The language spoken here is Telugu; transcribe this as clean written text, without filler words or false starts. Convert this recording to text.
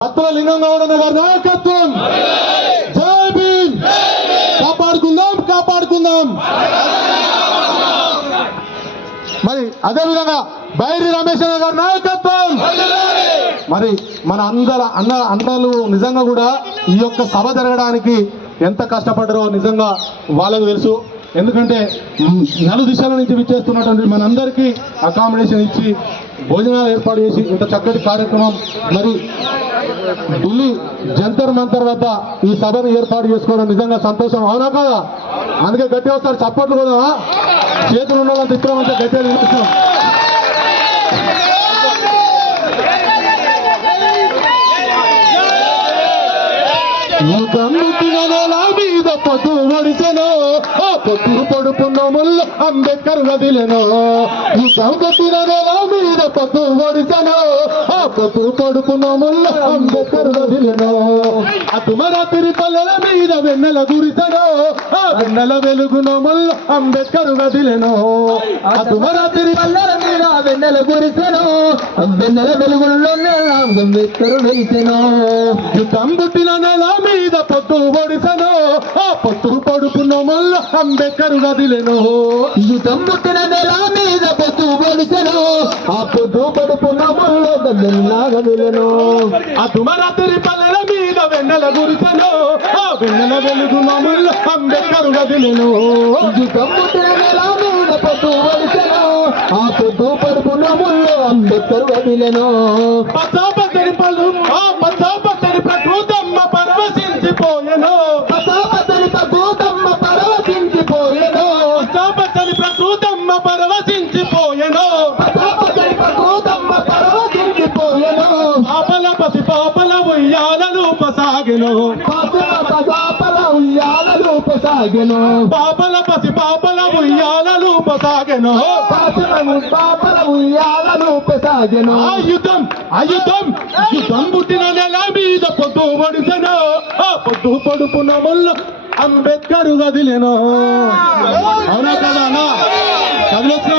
అత్తుల లింగంగౌడ గారి నాయకత్వం జై భీమ్ కాపాడుకుందాం కాపాడుకుందాం. మరి అదే విధంగా బైరి రమేష్ గారి నాయకత్వం. మరి మన అందరూ నిజంగా కూడా ఈ యొక్క సభ జరగడానికి ఎంత కష్టపడ్డారో నిజంగా వాళ్ళకు తెలుసు. ఎందుకంటే నలు దిశల నుంచి విచ్చేస్తున్నటువంటి మనందరికీ అకామిడేషన్ ఇచ్చి భోజనాలు ఏర్పాటు చేసి ఇంత చక్కటి కార్యక్రమం మరి ఢిల్లీ జంతర్ మంతర్ వద్ద ఈ సభను ఏర్పాటు చేసుకోవడం నిజంగా సంతోషం. అవునా కదా? అందుకే గట్టిగా ఒకసారి చప్పట్లు కూడా చేతులు ఉన్న వాళ్ళంతా ఇప్పుడంతా గట్టిగా నిలుస్తున్నాం. మీద పొద్దు ఒడిసెను పొద్దు పొడుపున్న ముళ్ళ అంబేద్కర్ వదిలేను. ఈ సంకటిన నెల మీద పొద్దు ఒడిసెను పొద్దు పొడుపున్న ముళ్ళ అంబేద్కర్ వదిలేను. అతుమరాత్రి పల్లెల మీద వెన్నెల గురిసెను వెన్నెల వెలుగున ముళ్ళ అంబేద్కర్ వదిలేను. అతుమరాత్రి పల్లెల మీద వెన్నెల గురిసెను వెన్నెల వెలుగులో అంబేద్కర్ వెలిసెను. యుద్ధం పుట్టిన నెల మీద పొద్దు ఒడిసెను పొద్దు పొడుపున్న మల్ల అంబేద్కర్ వదిలేను. యుద్ధం పుట్టిన నెల మీద పొద్దు ఒడిసెను పొద్దు పొడుపున్న మల్ల వదిలేను. అతుమరాత్రి పల్లెల మీద వెన్నెల గురిసెను వెన్నెల వెలుగున మల్ల అంబేద్కర్ వదిలేను. యుద్ధం పుట్టిన నెల మీద పొద్దు ఒడిసెను పొద్దు పొడుపున్న మల్ల అంబేద్కర్ వదిలేను. పచ్చని పళ్ళు పచ్చని ప్రకృతమ్మ పరవశించిపోయెను. పచ్చని ప్రకృతమ్మ పరవశించిపోయెను. పచ్చని ప్రకృతమ్మ పరవశించిపోయెను. పచ్చని ప్రకృతమ్మ పరవశించిపోయెను. పాపల పసి పాపల ఉయ్యాలలు పసాగెను. పాపల ఉయ్యాలలు పసాగెను. పాపల పసి పాపల ఉయ్యాలలు పసాగెను. పాపల ఉయ్యాలలు పసాగెను. ఆయుధం పుట్టిన నెల మీద పొద్దు ఒడిసెను పొద్దు పొడుపున ముళ్ళ అంబేద్కర్ వదిలేను. అవునా కదా? కదిలొచ్చిన